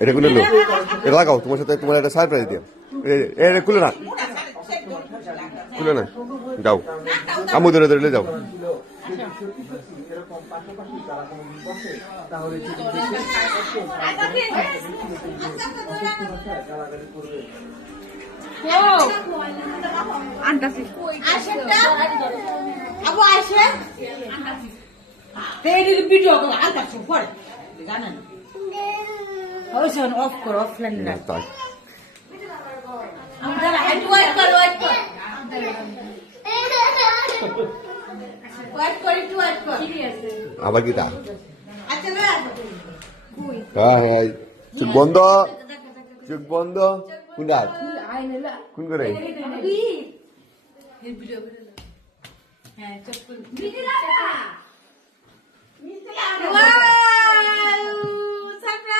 এটা খুলে লো, এটা লাগাও, তোমার সাথে তোমার একটা সারপ্রাইজ দিও। এটা খুলে না, খুলে না, যাও আমু ধরে ধরে যাও। ভিডিও জানেন অফ করো, অফলাইন না আবার কি তা চোখ বন্ধ, চোখ বন্ধ, কোন রাত কোন করে হ্যাঁ